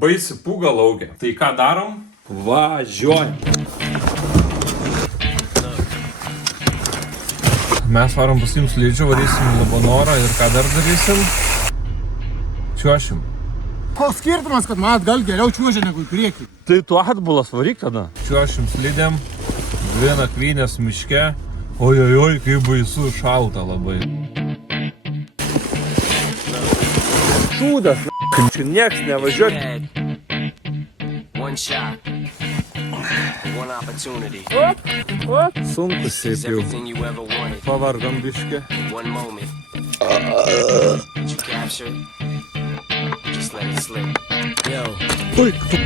baisi pūga laukia. Tai ką darom? Važiuojam. Mes varom pasiimt slidžių, varysim į Labanorą ir ką dar darysim? Čiuošim. Koks skirtumas, kad man atgal geriau čiuožia negu į priekį? Tai tu atbulas varyk tada. Čiuošim slidėm, 2 nakvynės miške. Ojojoj, kaip baisu, šalta labai. Šūdas, čia nieks nevažiuoja. One shot, one opportunity. Sunku šiaip jau. Everything you ever wanted. Pavargam biškį. One moment. That you captured. Just let it slip. Yo.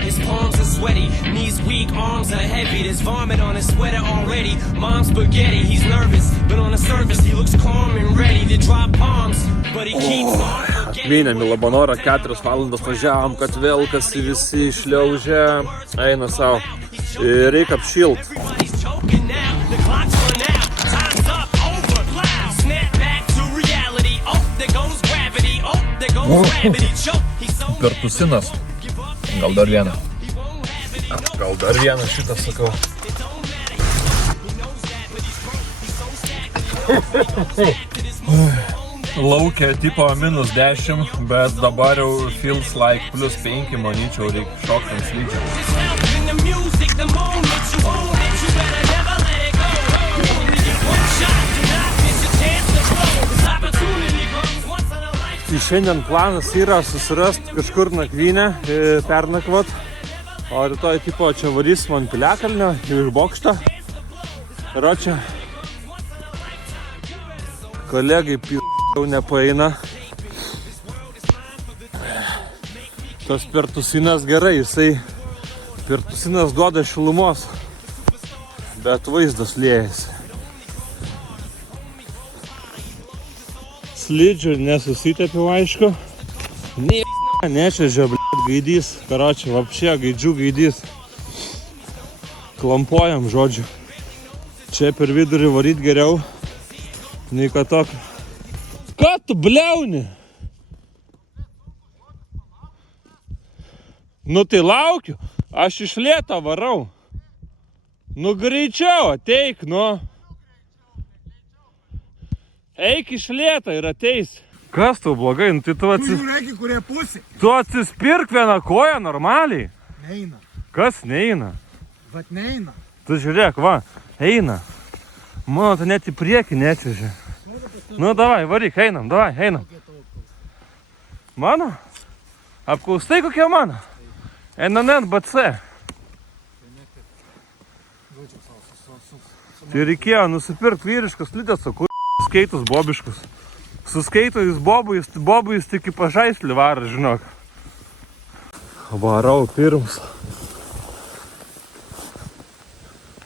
His palms are sweaty, knees weak, arms are heavy. There's vomit on his sweater already. Mom's spaghetti, he's nervous, but on the surface he looks calm and ready to drop bombs. But he keeps on forgetting. Atmynėm į Labanorą, 4 valandas važiavom, kad velkasi visi išliaužė. Eina savo. Reikia apšilt. He's choking now, the clock's run out. Time's up, over, loud. Snap back to reality. Oh, there goes gravity. Oh, there goes gravity. Choke, he's so Pertusinas. Gal dar vieną. Gal dar vieną šitą sakau. Laukia tipo -10, bet dabar jau feels like +5, manyčiau, reikia šokti ant slidžių. in the music, the moment you own it, you better never let it go. You only get one shot, do not miss your chance to blow. This opportunity comes once in a lifetime. Tai šiandien planas yra susirasti kažkur nakvynę, pernakvot. O rytoj tipo čia varysim ant Piliakalnio, iš bokšto. Ir o čia kolegai jau nepaeina. Tas pertusinas gerai, jisai pertusinas duoda šilumos, bet vaizdas liejasi. Slidžių nesusitepiau, aišku. Nečiažia, gaidys. Karočią, vapšė, gaidžių gaidys. Klampojam, žodžiu. Čia per vidurį varyt geriau, nei kad tokio. Ką tu bliauni? Nu tai laukiu, aš iš lėto varau. Nu greičiau, ateik, nu. Eik iš lėto ir ateis. Kas tau blogai? Nu, tai tu Žiūrėk, kurie pusė. Tu atsispirk vieną koją normaliai. Neina. Kas neina? Vat neina. Tu žiūrėk, va, eina. Mano, tu net į priekį nečiuži. Nu, davai, varyk, einam, davai, einam. Mano? Apkaustai kokie mano? NNBC. Tai reikėjo nusipirkti vyriškas slides, o kur skeitus bobiškus. Su skeitojus bobais tik į pažaislį varą, žinok. Varau pirms.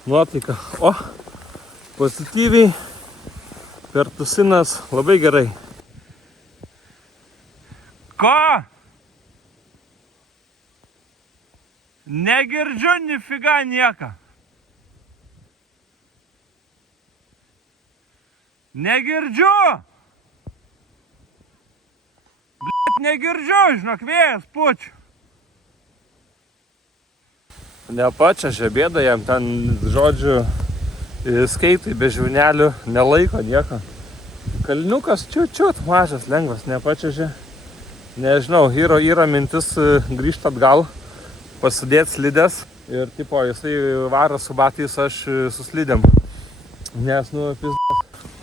Nuotaika. O, pozityviai. Pertusinas labai gerai. Ko? Negirdžiu nifiga nieką. Negirdžiu! Blet, negirdžiu, žinok, vėjas pučia. Ne pačia žebėda jam ten, žodžiu, skeitai be žvynelių, nelaiko nieko. Kalniukas čiut mažas, lengvas, ne pačia žė. Nežinau, yra mintis grįžti atgal, pasidėti slidės ir tipo jisai varo su batais, aš su slidėm. Nes, nu, pizdas.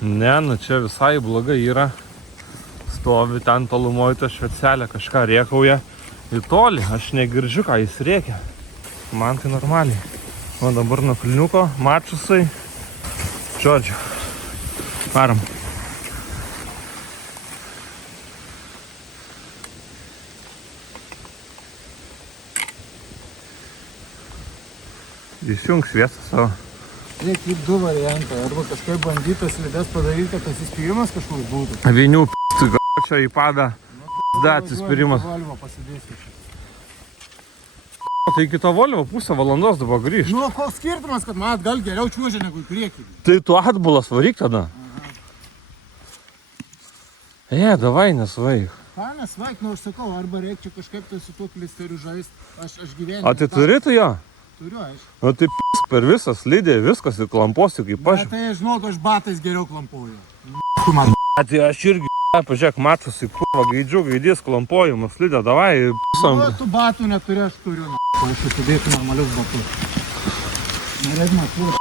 Ne, nu čia visai blogai yra. Stovi ten tolumoj ta švecelė, kažką rėkauja. Į tolį, aš negirdžiu, ką jis rėkia. Man tai normaliai. O dabar nuo kalniuko, mačusai. Žodžiu. Varom. Įsijung šviesą savo. Reikia kaip 2 variantai. Arba kažkaip bandytas slides padaryti, kad tas įspėjimas kažkoks būtų. Vienių p***ų čia į padą. Da, atsispyrimas. Volvo pasidėsiu. Tai iki to Volvo pusę valandos dabar grįžti. Nu, koks skirtumas, kad man atgal geriau čiuožia negu į priekį. Tai tu atbulas varyk tada. Davai nesvaik. Panas, vaik, nors sakau, arba reikia kažkaip tai su tuo klisteriu žaist. Aš gyvenu. O tai turi tu jo? Turiu, aišku. Nu tai per visą slidė, viskas ir klamposi kaip aš. Bet tai žinok, aš batais geriau klampuoju. Tai aš irgi, pažiūrėk, matosi, gaidys, klampojimas, slidė, davai, O tu batų neturi, aš turiu. Aš sudėti normalius batus. Nereidima, tu.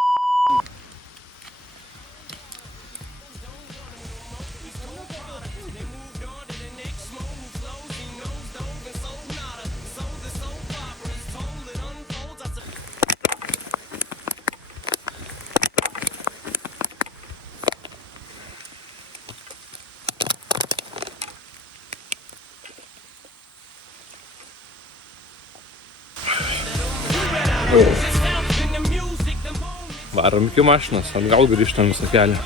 Varom iki mašinos, atgal grįžtam visą kelią.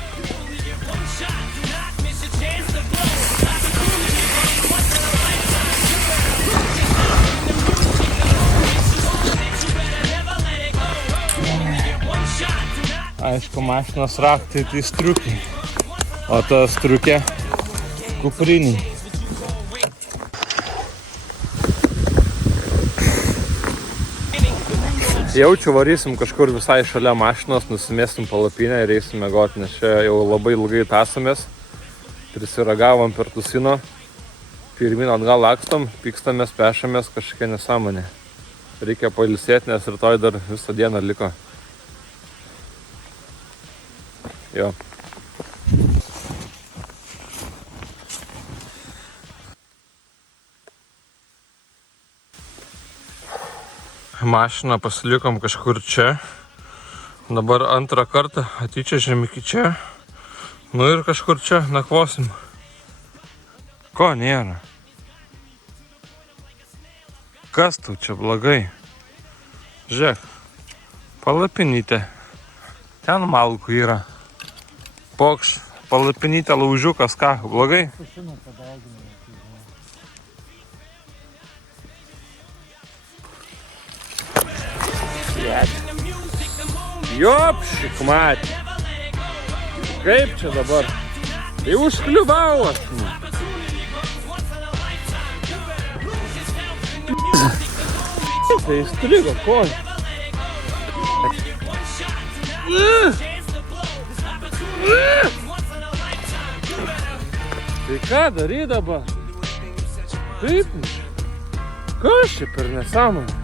Aišku, mašinos raktai tai striukiai, o ta striukė kupriniai. Jaučiu, varysim kažkur visai šalia mašinos, nusimėsim palapinę ir eisim miegoti, nes čia jau labai ilgai tąsomės. Prisiragavom per tusino, pirmin atgal lakstom, pykstamės, pešamės, kažkokia nesąmonė. Reikia pailsėti, nes rytoj dar visą dieną liko. Jo. Mašiną pasilikom kažkur čia. Dabar antrą kartą atičiažėm iki čia. Nu ir kažkur čia nakvosim. Ko nėra? Kas tau čia blogai? Žiūrėk, palapinytė. Ten malkų yra. Pokš, palapinytė, laužiukas, ką, blogai? Jopšik, matė. Kaip čia dabar? Tai užkliuvau aš. Tai įstrigo koja. Tai ką daryt dabar? Kaip? Kas čia per nesąmonę?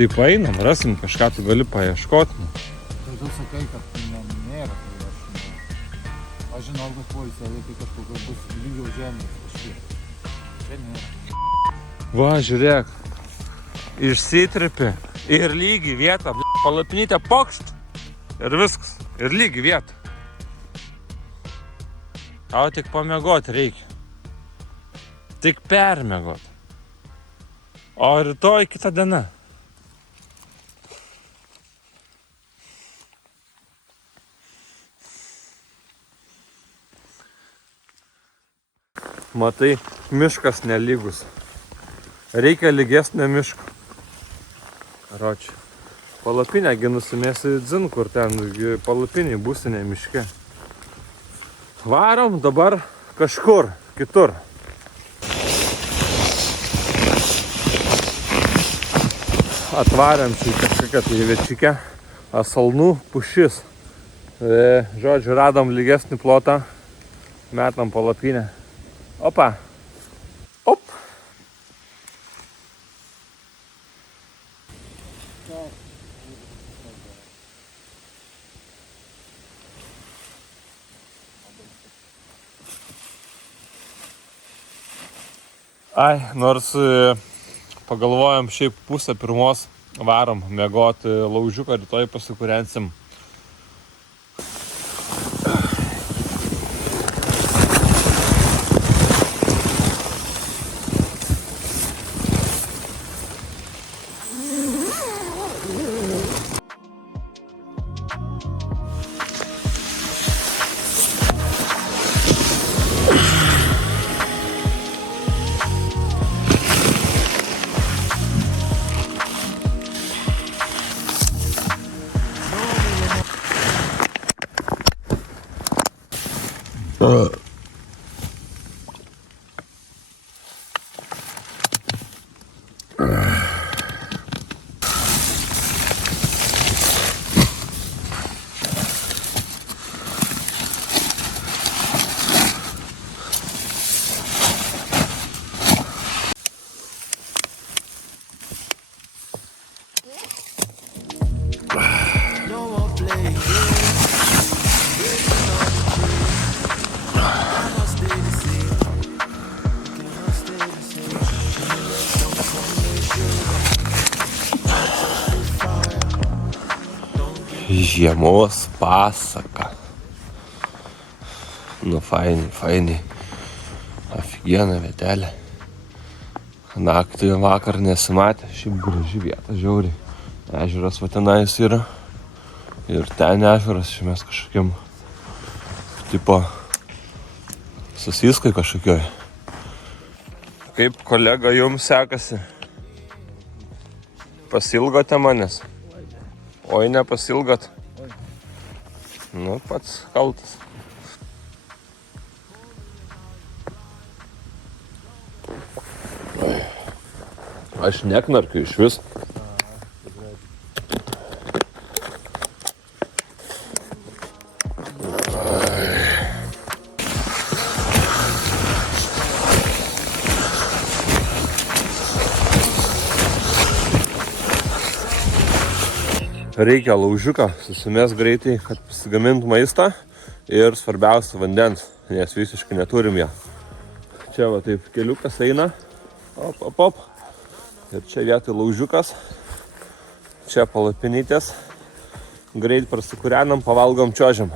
Tai paeinam, rasim kažką, tu gali paieškoti. Tai tu sakai, kad nėra, tai aš žinau, kad poilsio tai kažkokios bus lygiau žemės kažkiek. Čia nėra. Va, žiūrėk, išsitripi ir lygi vietą, palapinytę pokšt ir viskas, ir lygi vietą. Tau tik pamiegoti reikia. Tik permiegoti. O rytoj kita diena. Matai, miškas nelygus. Reikia lygesnio miško. Ročiai. Palapinę nusimėsi dzin, kur ten palapiniai būsinė miške. Varom dabar kažkur kitur. Atvarėm čia kažkokią tai viečikę. Asalnų pušis. Žodžiu, radom lygesnį plotą. Metam palapinę. Opa. Op. Ai, nors pagalvojom šiaip pusę pirmos varom miegoti laužiuką, rytoj pasikūrensim. Žiemos pasaka. Nu, fainiai. Aфиgiena vietelė. Naktį vakar nesimatė. Šiaip graži vieta, žiauriai. Ežeras va tenais yra. Ir ten ežeras, čia mes kažkokiam tipo susiskai kažkokioj. Kaip kolega jums sekasi? Pasilgote manęs? Oi, nepasilgot? Nu, pats kaltas. Aš neknarkiu iš vis. Reikia laužiuką, susimės greitai, kad pasigamintų maistą ir svarbiausia vandens, nes visiškai neturim ją. Čia va taip keliukas eina, op. Ir čia vietoj laužiukas, čia palapinytės, greit prasikūrenam, pavalgom, čiuožiam.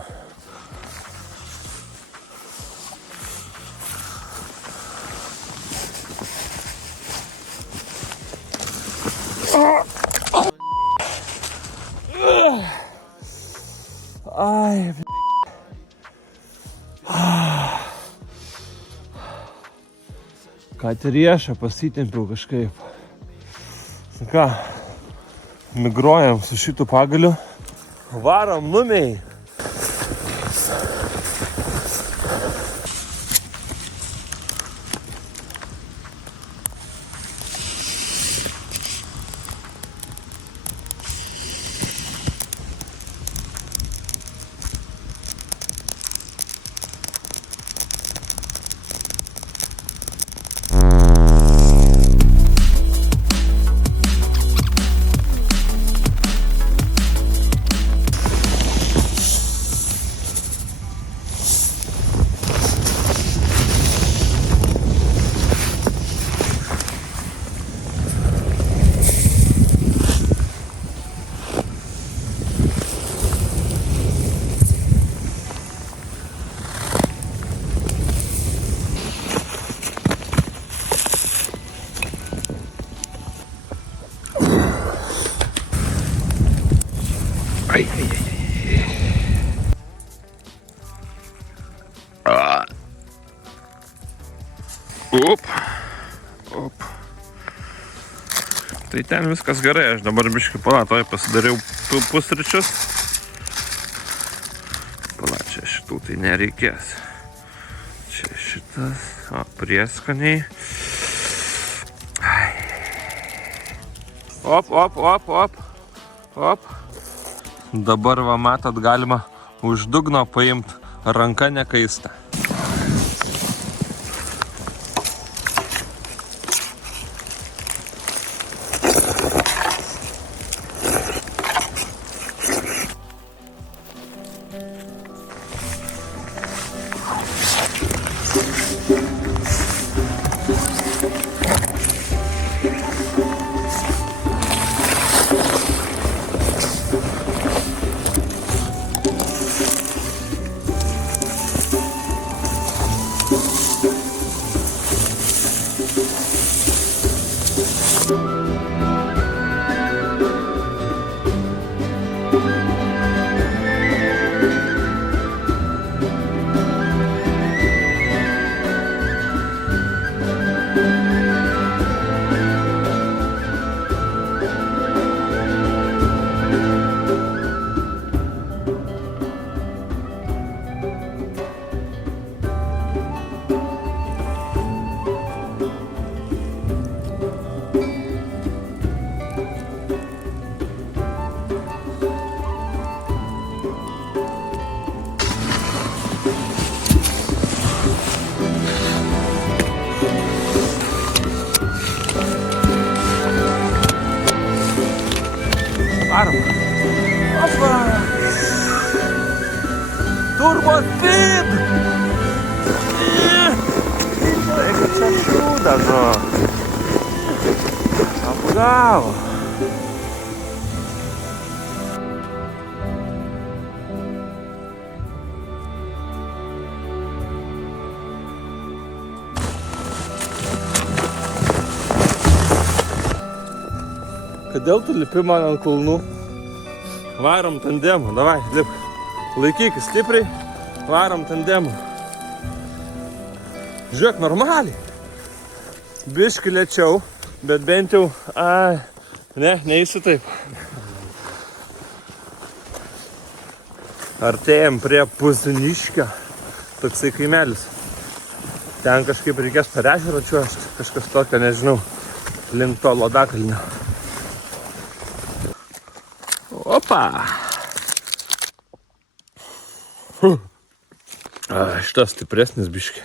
Ai, kad riešą pasitempiau kažkaip. Ką, migruojam su šitu pagaliu. Varom numiai. Op. Tai ten viskas gerai, aš dabar biškį palatoj pasidariau pusryčius. Pala, čia šitų tai nereikės. Čia šitas, prieskaniai. Op. Dabar va matot, galima už dugno paimt, ranka nekaista. Varom. Opa! Turbo speed! Tai kad čia šūda, nu. Apgavo. Kodėl tu lipi man ant kulnų? Varom tandemu, davai, lip. Laikyk stipriai, varom tandemu. Žiūrėk, normaliai. Biški lėčiau, bet bent jau, neįsiu taip. Artėjam prie Puziniškio, toksai kaimelis. Ten kažkaip reikės per ežerą čiuožti, kažkas tokio, nežinau, link to Ladakalnio. Opa! Šitas stipresnis biški.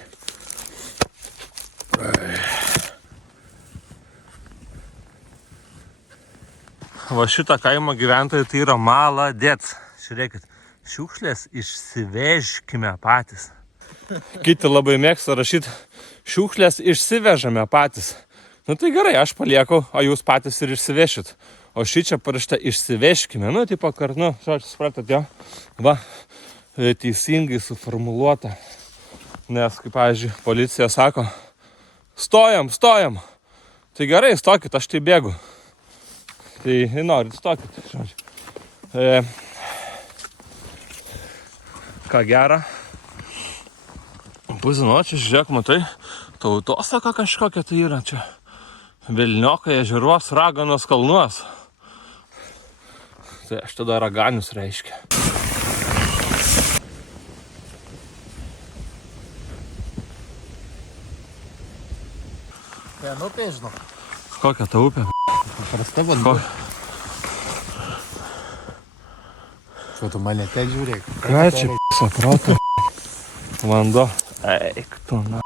Va šitą kaimo gyventojai tai yra maladėts. Žiūrėkit, šiukšlės išsivežkime patys. Kiti labai mėgsta rašyti, šiukšlės išsivežame patys. Nu tai gerai, aš palieku, o jūs patys ir išsivešit. O šį čia parašta išsivežkime. Nu, tipo kartu, žodžiu, supratot jo. Va, teisingai suformuluota. Nes, kaip, pavyzdžiui, policija sako, stojam. Tai gerai, stokit, aš tai bėgu. Tai norit, stokit, žodžiu. Ką gera. Puzinočius, žiūrėk, matai, tautosaka kažkokia tai yra čia. Vilniokai ežeruos, Raganos kalnuos. Tai aš tada Raganius reiškia. Ten upė, žinau. Kokia ta upė? Paprasta vanduo. Čia tu mane ten žiūrėk. Ką čia saproto? Vanduo. Eik tu na.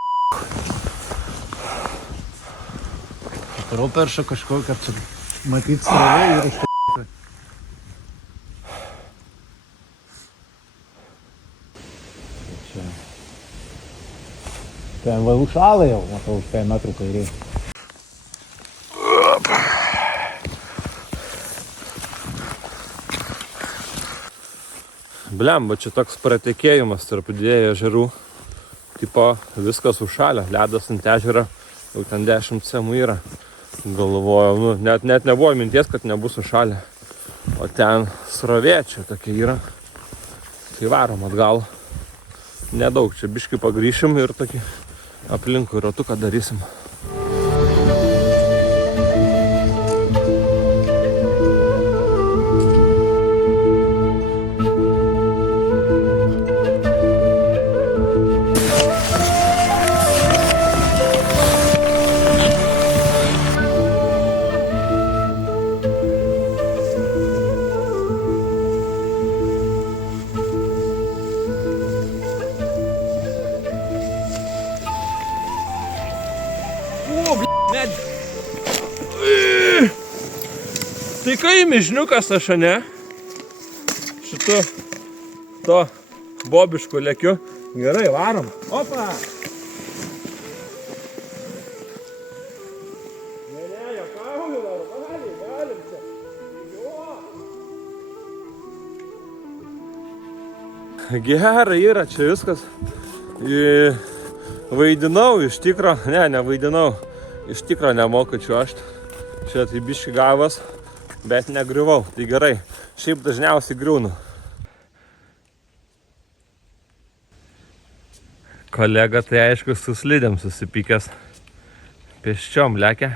Darau peršą kažkokį, kad čia matyt srovė ir aš čia. Ten va užšalai jau, matau, už 5 metrų kairiai. Blemba, čia toks pratekėjimas tarp dviejų ežerų. Tipo, viskas užšalę, ledas ant ežero, jau ten 10 cemų yra. Galvojau, nu, net nebuvo minties, kad nebus užšalę. O ten srovė čia tokia yra. Tai varom atgal. Nedaug, čia biškai pagrįšim ir tokį aplinkui ratuką darysim. Tai kai mižniukas aš, ne? Šitu to bobišku lėkiu. Gerai, varom. Opa! Ne, jokauju dar, galim čia. Gerai yra čia viskas. Vaidinau iš tikro, nevaidinau. Iš tikro nemoku čiuožti. Čia tai biški gavas. Bet negriuvau, tai gerai. Šiaip dažniausiai griūnu. Kolega tai aišku su slidėm susipykęs. Pėsčiom lekia.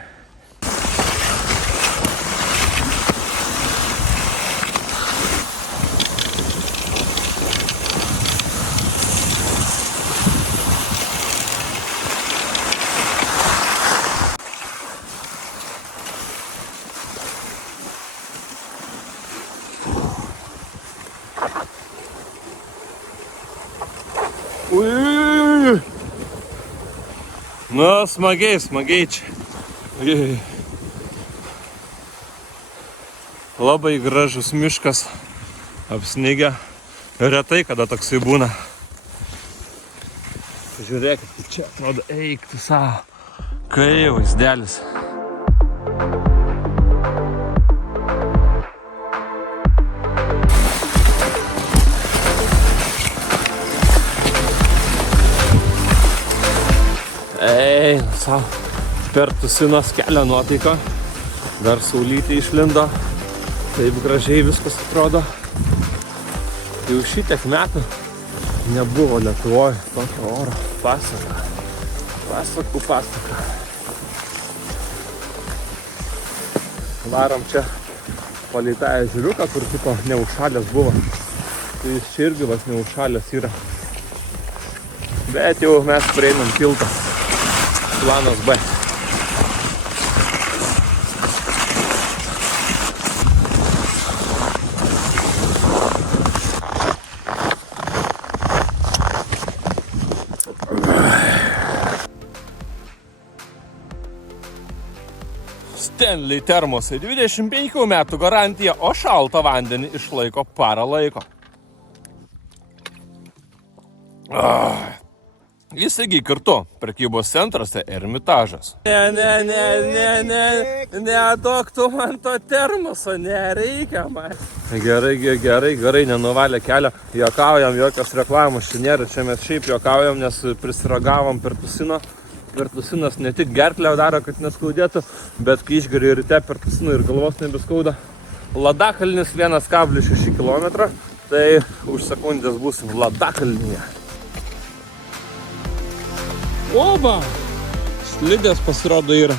Nu, smagiai čia. Labai gražus miškas, apsnigę. Retai kada toksai būna. Žiūrėkit, čia atrodo, eik tu savo. Kai vaizdelis. Ei, savo, per Tusinos kelio nuotaiko. Dar saulytė išlindo. Taip gražiai viskas atrodo. Jau šitiek metų nebuvo Lietuvoje tokio oro. Pasaka. Pasakų pasaka. Varom čia palei tą ežeriuką, kur tipo neužšalęs buvo. Tai jis čia irgi vas neužšalęs yra. Bet jau mes prieinam tiltą. Planas B. Stanley termosai 25 metų garantija, o šaltą vandenį išlaiko parą laiko. Įsigyk kartu, prekybos centruose Ermitažas. Neduok tu man to termoso, nereikia man. Gerai, nenuvalė kelio. Juokaujam, jokios reklamos čia nėra, čia mes šiaip juokaujam, nes prisiragavom per tusino. Pertusinas ne tik gerklę daro, kad neskaudėtų, bet kai išgeri ryte pertusino ir galvos nebeskauda. Ladakalnis 1,6 km, tai už sekundės būsim Ladakalnyje. Oba! Slidės pasirodo yra.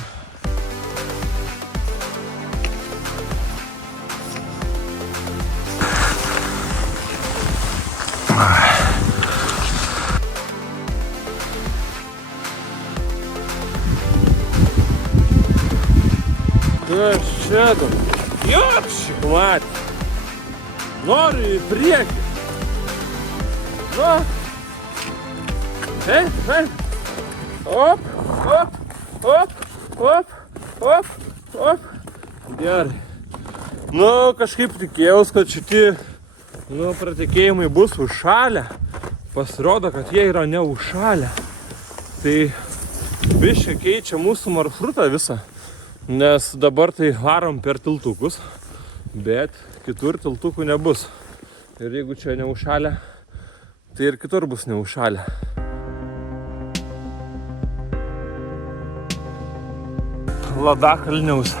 Kas čia dabar? Jopšik, matė. Noriu į priekį. Nu. Taip. Op. Gerai. Nu, kažkaip tikėjaus, kad šitie, pratekėjimai bus užšalę. Pasirodo, kad jie yra neužšalę. Tai biškai keičia mūsų maršrutą visą. Nes dabar tai varom per tiltukus, bet kitur tiltukų nebus. Ir jeigu čia neužšalę, tai ir kitur bus neužšalę. Ladakalniaus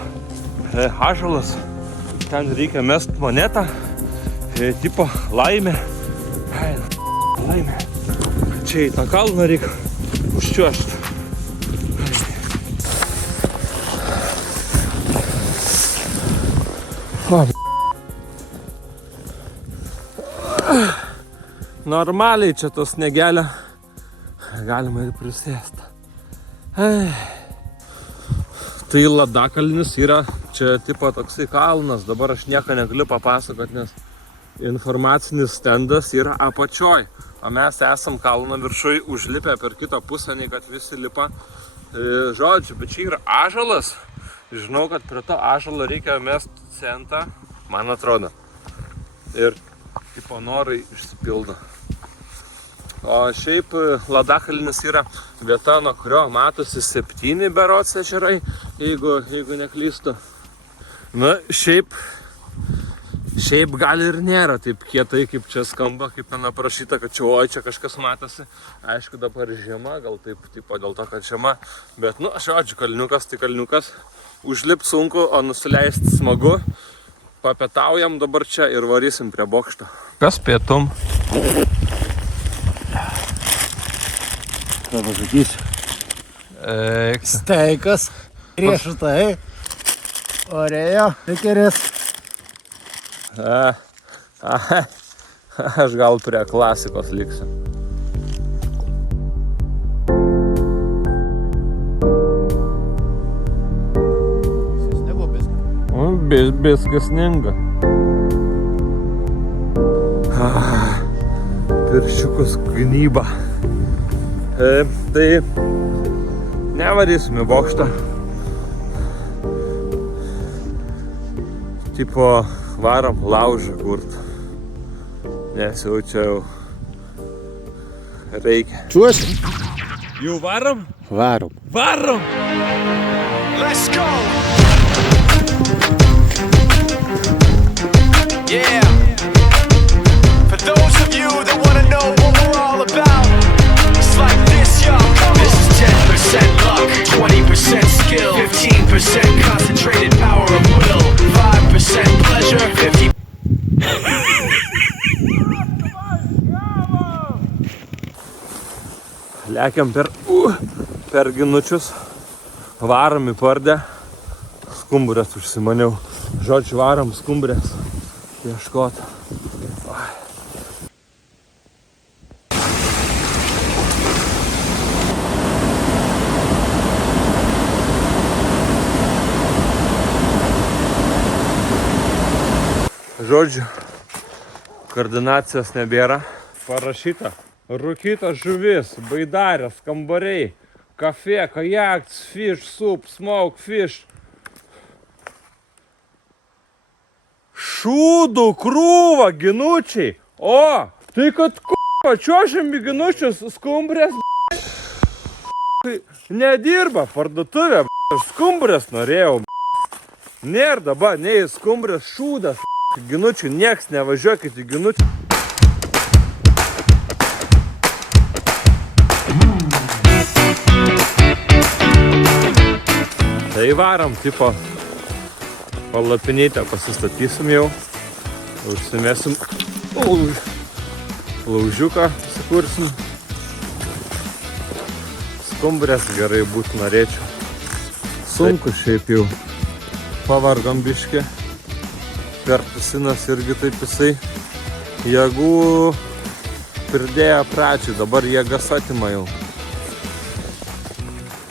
ąžuolas. Ten reikia mest monetą. Tipo laimė. Laimė. Čia į tą kalną reikia užčiuošti. Normaliai čia tos sniegelio galima ir prisėsti. Tai Ladakalnis yra čia tipo toksai kalnas, dabar aš nieko negaliu papasakot, nes informacinis stendas yra apačioj, o mes esam kalno viršui užlipę per kitą pusę, nei kad visi lipa. Žodžiu, bet čia yra ąžuolas. Žinau, kad prie to ąžuolo reikia mest centą, man atrodo. Ir tipo norai išsipildo. O šiaip Ladakalnis yra vieta, nuo kurio matosi 7 berods ežerai, jeigu neklystu. Na, šiaip gal ir nėra taip kietai, kaip čia skamba, kaip ten aprašyta, kad čia kažkas matosi. Aišku, dabar žiema, gal taip, tipo dėl to, kad žiema. Bet, žodžiu, kalniukas tai kalniukas. Užlipt sunku, o nusileisti smagu. Papietaujam dabar čia ir varysim prie bokšto. Kas pietum? Ką pasakysiu? Steikas, riešutai, orėjo, pikeris. Aš gal prie klasikos liksiu. Biskas sninga. Pirščiukus gnyba. Tai nevarysim į bokštą. Tipo varom laužą kurt. Nes jau čia reikia. Čiuosim? Jau varom? Varom. Varom! Let's go! Yeah! For those of you that want to know what we're all about, it's like this, yo. This is 10% luck, 20% skill, 15% concentrated power. Lekiam per ginučius, varom į Pardę, skumburės užsimaniau. Žodžiu, varom skumburės ieškot. Žodžiu, koordinacijos nebėra. Parašyta rūkyta žuvis, baidarės, kambariai, kafe, kajaks, fish, soup, smoke, fish. Šūdų krūva, ginučiai. O, tai kad čiuošiam į ginučius, skumbrės nedirba parduotuvė. Skumbrės norėjau. Nėr dabar, nei skumbrės šūdas. Ginučių nieks nevažiuokit į ginučių. Tai varom, tipo, palapinytę pasistatysim jau, užsimėsim, laužiuką sukursim. Skumbrės gerai būtų norėčiau. Sunku šiaip jau, pavargom biškį. Pertusinas irgi taip jisai jėgų pridėjo pradžiai, dabar jėgas atima jau.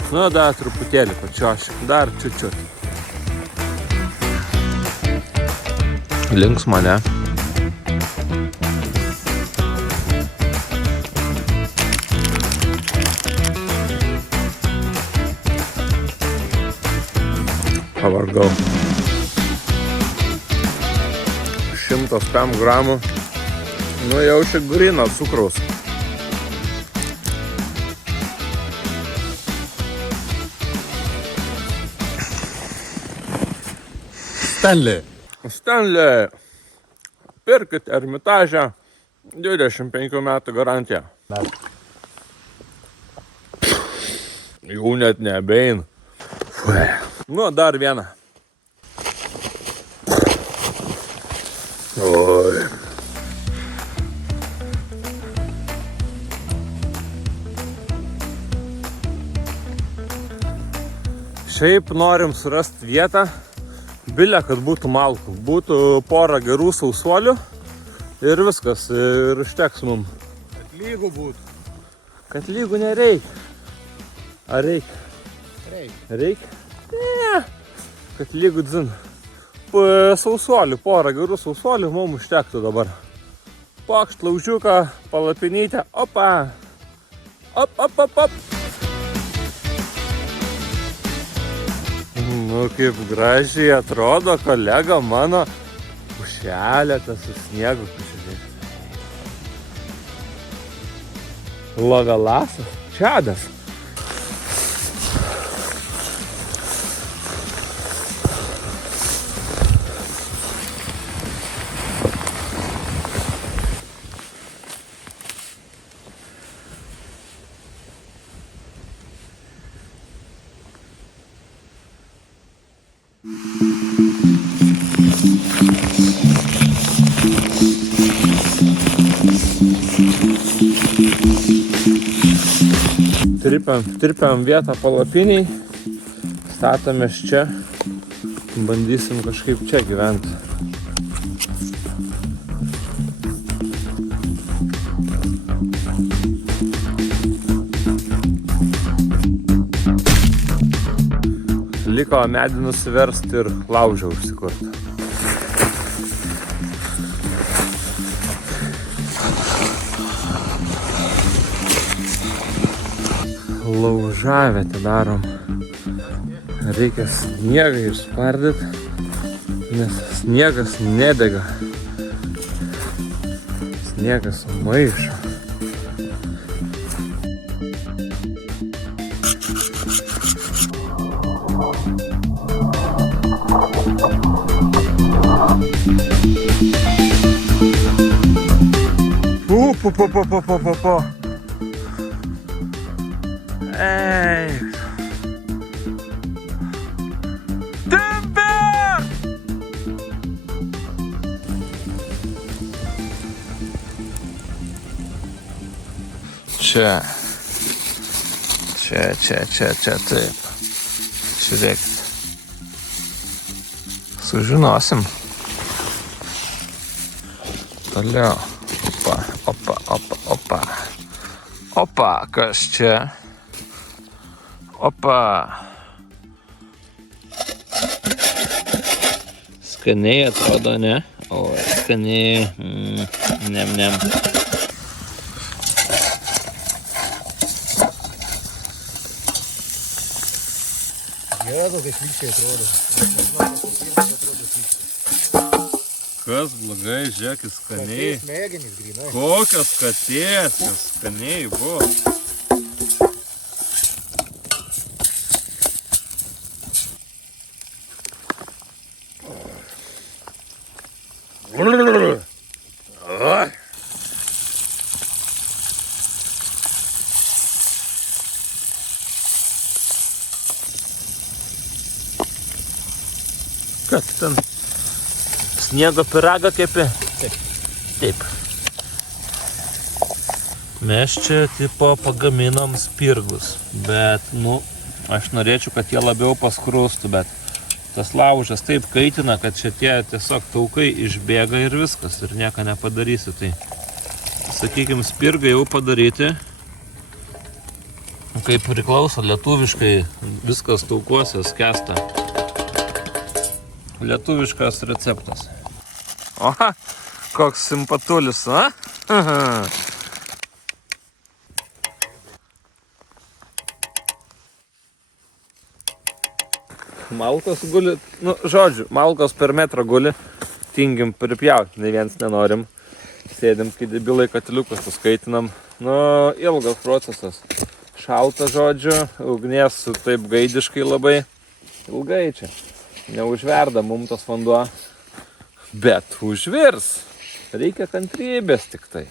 Nu, dar truputėlį pačiošik, dar čiučiut. Linksma, ne? Pavargau. 105 gramų. Nu, jau šiek grino cukraus. Stanley. Pirkit Ermitažą. 25 metų garantija. Jau net nebein. Nu, dar vieną. Oi. Šiaip norim surasti vietą, bilę, kad būtų malkų. Būtų pora gerų sausuolių ir viskas, ir užteks mum. Kad lygų būtų. Kad lygų nereikia. Ar reikia? Reikia. Ne. Kad lygų dzin. Sausuolių, porą gerų sausuolių mums užtektų dabar. Pakšt, laužiuką, palapinytę, opa. Op. Nu, kaip gražiai atrodo kolega mano. Pušelė tas su sniegu, pasižiūrėk. Lovelasas, čiadas. Tirpiam vietą palapiniai, statomės čia, bandysim kažkaip čia gyventi. Liko medį nusiversti ir laužą užsikurti. Laužavietę darom. Reikia sniegą išspardyti, nes sniegas nedega. Sniegas maišo. Po. Ej! Timber! Čia Čia, taip. Žiūrėkit. Sužinosim. Toliau. Opa, kas čia? Opa. Skaniai atrodo, ne? O, skaniai. Nem. Jėdu, kaip šlykščiai atrodo. Kas blogai, žiūrėkis, skaniai. Katės smegenys grynai. Kokios katės, jos skaniai buvo. Ką tu ten? Sniego pyragą kepi? Taip. Mes čia tipo pagaminom spirgus, bet, aš norėčiau, kad jie labiau paskrustų, bet tas laužas taip kaitina, kad šitie tiesiog taukai išbėga ir viskas, ir nieko nepadarysi. Tai, sakykime, spirgai jau padaryti, kaip priklauso lietuviškai, viskas taukuose skęsta. Lietuviškas receptas. Oha, koks simpatulis, a? Malkos guli, malkos per metrą guli, tingim pripjauti, nei viens nenorim. Sėdim, kai debilai katiliukus suskaitinam. Ilgas procesas. Šalta, žodžiu, ugnies taip gaidiškai labai. Ilgai čia. Neužverda mums tas vanduo, bet užvirs. Reikia kantrybės tik tai.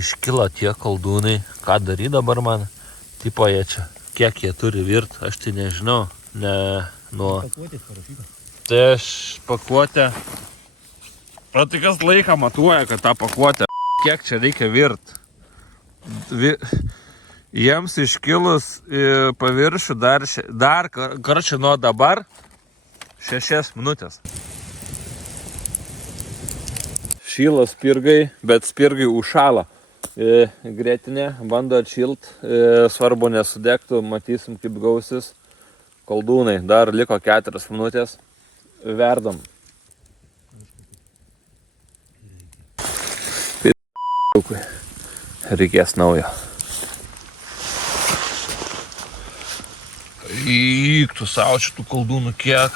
Iškilo tie koldūnai, ką daryti dabar man, tipo jie čia, kiek jie turi virt, aš tai nežinau, Pakuotės parašyta. Tai aš pakuotę, o tai kas laiką matuoja, kad tą pakuotę, kiek čia reikia virt. Jiems iškilus paviršių dar karčią nuo dabar 6 minutės. Šyla spirgai, bet spirgai užšala. Grėtinė bando atšilt, svarbu nesudegtų, matysim kaip gausis koldūnai. Dar liko 4 minutės, verdam. Reikės naujo. Eiktų savo šitų koldūnų kiek.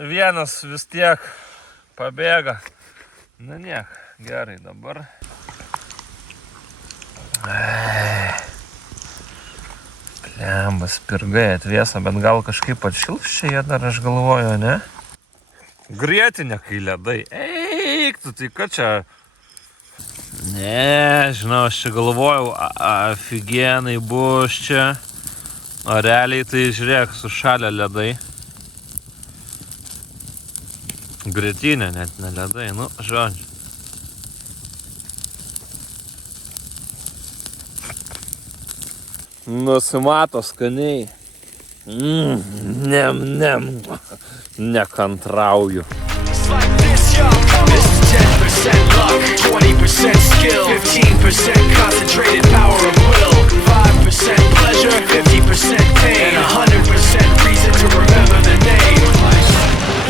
Vienas vis tiek pabėga. Na niek, gerai dabar. Plembas, spirgai atvėsa, bet gal kažkaip atšils čia jie dar, aš galvoju, ne? Grėtinė kai ledai. Eiktų, tai ką čia? Ne, žinau, aš čia galvojau, aфиgenai bus čia. O realiai tai žiūrėk, sušalę ledai. Grėtinė, net ne ledai, žodžiu. Nusimato skaniai. Nekantrauju. Like this, yo. This is 10% luck, 20% skill, 15% concentrated power of will, 5% pleasure, 50% pain, and 100% reason to remember the name.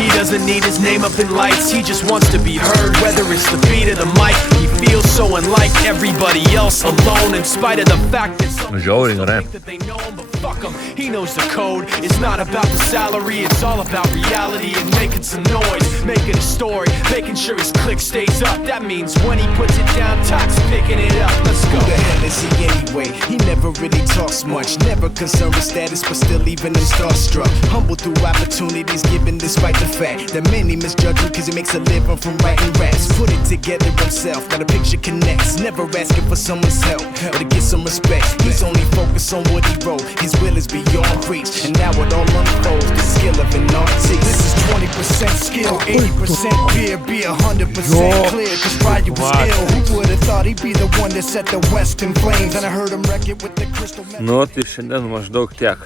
He doesn't doesn't need his name up in lights. He just wants to be heard, whether it's the beat of the mic. He feels so unlike everybody else, alone in spite of the fact that some people still think that they know him, but fuck him. He knows the code. It's not about the salary, it's all about reality and making some noise, making a story, making sure his click stays up. That means when he puts it down, Tox picking it up. Let's go. Who the hell is he anyway? He never really talks much, never concerned with status, but still even him starstruck. Humble through opportunities given despite the fact that many misjudge him cause he makes a living from writing raps. Put it together himself, now the picture connects. Never asking for someone's help or to get some respect. He's only focused on what he wrote. His will is beyond reach, and now it all unfolds. The skill of an artist. This is 20% skill, 80% fear, be 100% clear. Cause Ryu was ill. Who would have thought he'd be the one that set the West in flames? And I heard him wreck it with the crystal metal. Nu, tai šiandien maždaug tiek.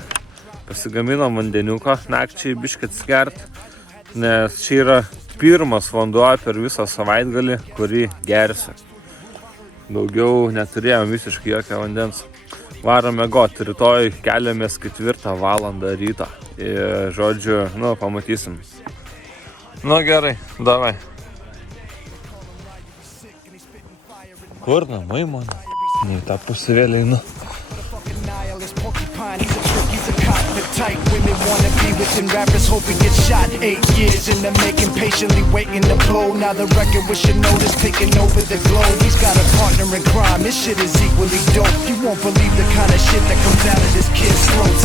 Pasigaminom vandeniuko nakčiai biškit skert, nes čia yra pirmas vanduo per visą savaitgalį, kurį gersiu. Daugiau neturėjom visiškai jokio vandens. Varom miegot, rytoj keliamės 4 valandą ryto. Ir, žodžiu, nu, pamatysim. Nu, gerai, davai. Kur namai mano? Nei tą pusėvėlį einu. He's a trick, he's a cop, the type women wanna be within rappers, hope he gets shot. 8 years in the making, patiently waiting to blow. Now the record with your notice taking over the globe. He's got a partner in crime, this shit is equally dope. You won't believe the kind of shit that comes out of this kid's throat.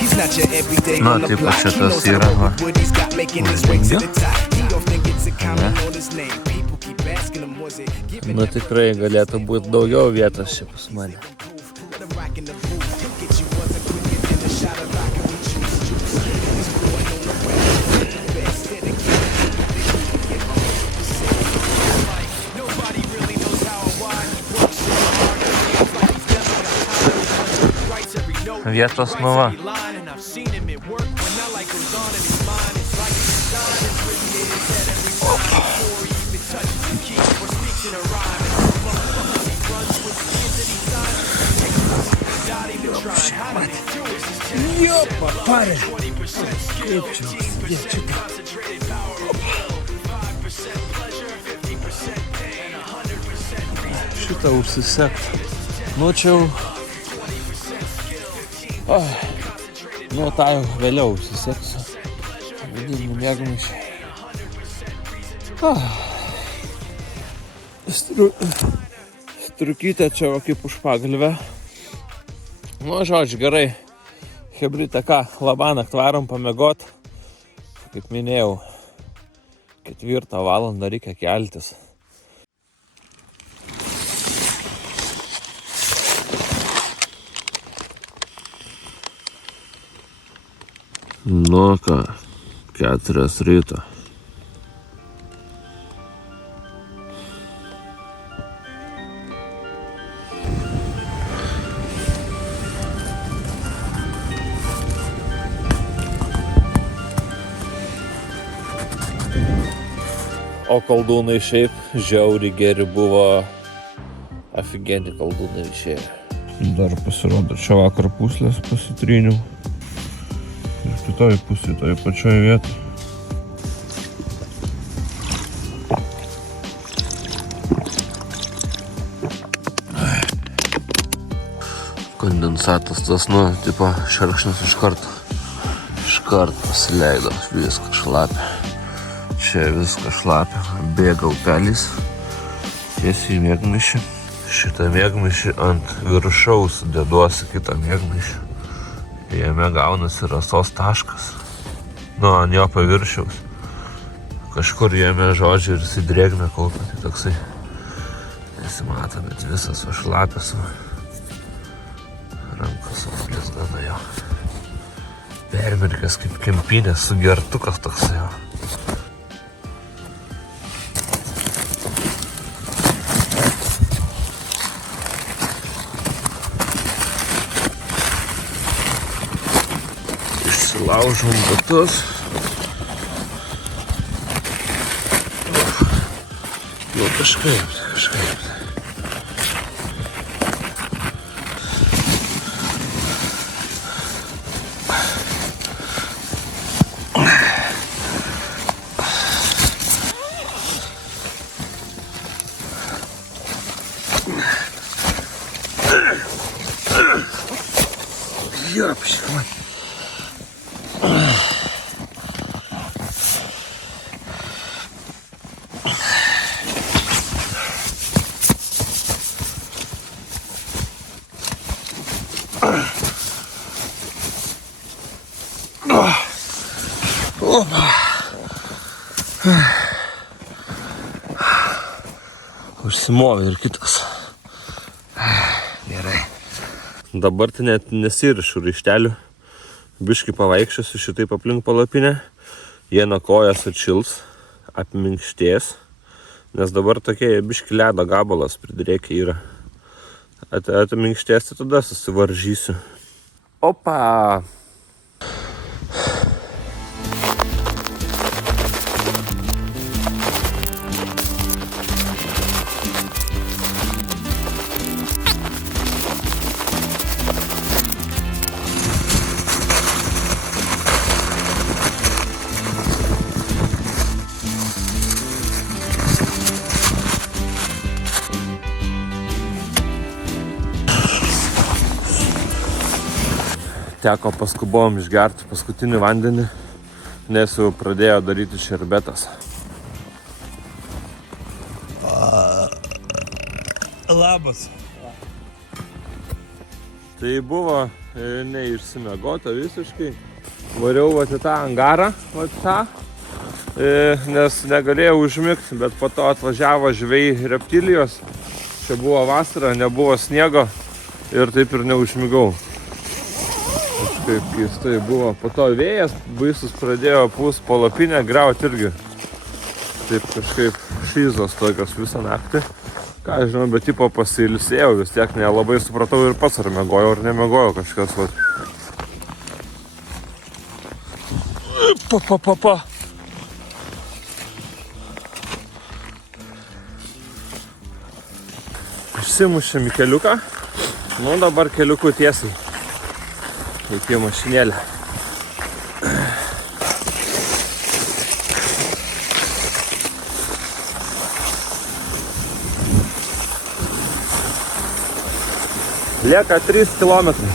He's not your everyday on the block. He knows how what he's got making his way to the top. He don't think it's a comment on his name. People keep asking him, was it given? Nu, tikrai galėtų būti daugiau vietos čia pas mane. Vietos nuva. Jo, paparė. Kaip čia užsidėčiau. Šitą užsisekt. Nu, čia jau... Nu, tą jau vėliau užsiseksiu. Vadinimų mėgmaišiai. Striukytė čia va kaip už pagalvę. Nu, žodžiu, gerai. Hebrytė ką, labanakt varom pamiegot. Kaip minėjau, 4 valandą reikia keltis. Nu ką, 4 ryto. O koldūnai šiaip žiauriai geri buvo, afigeni koldūnai išėjo. Dar pasirodo čia vakar puslės pasitryniau. Ir kitoj pusėje, toj pačioj vietoj. Kondensatas tas, nu, tipo, šerkšnis iš karto pasileido, viską šlapia. Čia viską šlapia, bėga upelis, tiesiai į mėgmaišį. Šitą mėgmaišį ant viršaus deduosi kitą mėgmaišį. Jame gaunasi rasos taškas, nu, ant jo paviršiaus. Kažkur jame žodžiai ir įsidrėgna kaupia, tai toksai nesimato, bet visas šlapės. Rankos blizgana jo. Permirkęs kaip kempinės, sugertukas toksai jo. Išsilaužom batus. Nu kažkaip. Jopškama. Užsimovė ir kitas. Gerai. Dabar tai net nesirišu raištelių. Biškai pavaikščiosiu šitaip aplink palapinę. Viena kojas atšils, apminkštės. Nes dabar tokie biškai ledo gabalas pridrėkia yra. Atminkštės, tai tada susivaržysiu. Opa! Teko paskubom išgerti paskutinį vandenį, nes jau pradėjo daryti šerbetas. Labas. Tai buvo neišsimiegota visiškai. Variau į tą angarą, nes negalėjau užmigti, bet po to atvažiavo žvejai reptilijos. Čia buvo vasara, nebuvo sniego ir taip ir neužmigau. Kaip keistai buvo. Po to vėjas baisus pradėjo pūst palapinę, griauti irgi. Taip kažkaip šizos tokios visą naktį. Ką žinau, bet tipo pasiilsėjau, vis tiek nelabai supratau ir pats ar miegojau ar nemiegojau kažkas. Pa. Išsimušėm į keliuką. Nu dabar keliuku tiesiai. Iki mašinėlę. Lieka 3 kilometrai.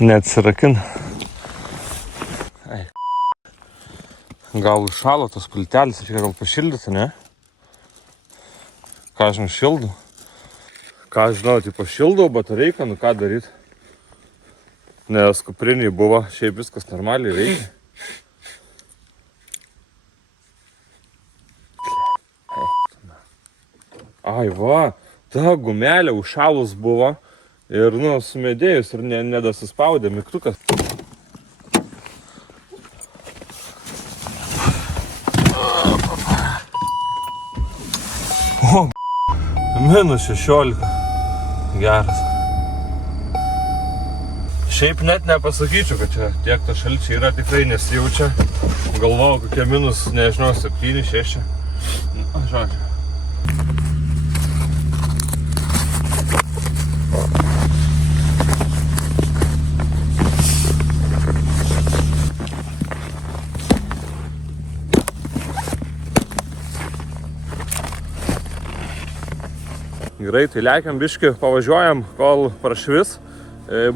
Neatsirakina. Gal užšalo tos pultelis, reikia gal pašildyti, ne? Ką žinau, šildau? Ką žinau, tipo šildau batareiką, nu ką daryti? Nes kupriniai buvo, šiaip viskas normaliai reikia. Ai va, ta gumelė užšalus buvo. Ir, nu, sumedėjus ir nedasispaudė mygtukas. O, -16. Geras. Šiaip net nepasakyčiau, kad čia tiek to šalčiai yra, tikrai nesijaučia. Galvojau, kokie minus, nežinau, 7, 6. Žodžiu. Gerai, tai lekiam biškį, pavažiuojam, kol prašvis,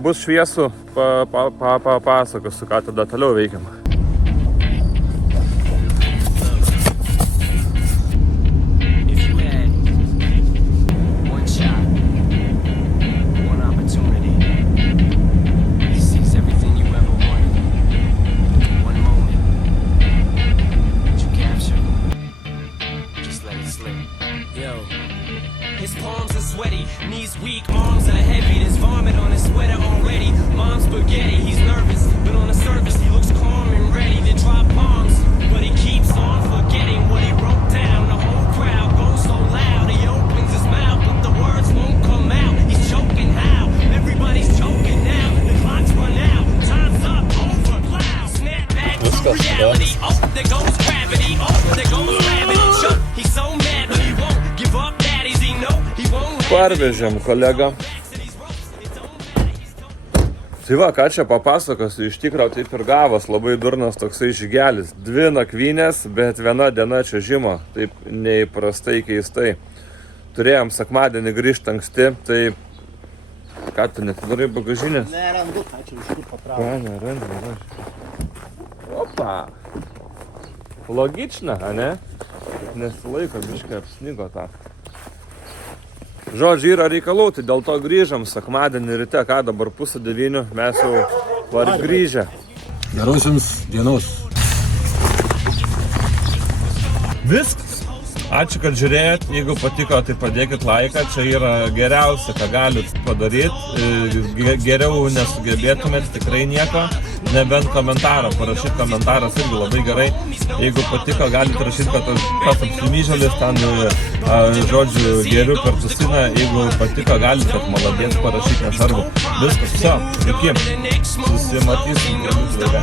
bus šviesų, papasakosiu, ką tada toliau veikiam. His palms are sweaty, knees weak, arms are heavy. There's vomit on his sweater already. Mom's spaghetti, he's nervous, but on the surface he looks calm and ready to drop bombs. But he keeps on forgetting what he wrote down. The whole crowd goes so loud, he opens his mouth, but the words won't come out. He's choking how? Everybody's choking now. The clock's run out. parvežėm, kolega. Tai va, ką čia papasakosiu, iš tikrųjų taip ir gavos, labai durnas toksai žygelis. 2 nakvynės, bet 1 diena čiuožimo, taip neįprastai keistai. Turėjom sekmadienį grįžti anksti, tai... Ką tu netidarai bagažinės? Nerandu, ką čia iš kur patraukti. Nerandu. Opa! Logična, a ne? Nesilaiko, biškai apsnigo tą. Žodžiu, yra reikalų, tai dėl to grįžom sekmadienį ryte, ką dabar 8:30, mes jau grįžę. Geros jums dienos. Viskas. Ačiū, kad žiūrėjot, jeigu patiko, tai padėkit laiką, čia yra geriausia, ką galit padaryti, geriau nesugebėtumėt tikrai nieko, nebent komentarą, parašyti komentaras irgi labai gerai, jeigu patiko, galit rašyti, kad tas apsimyžėlis, ten, žodžiu, geriu per tusiną, jeigu patiko, galit, kad maladės parašyti, nesvarbu, viskas, viso, iki, susimatysim, kelius laiką.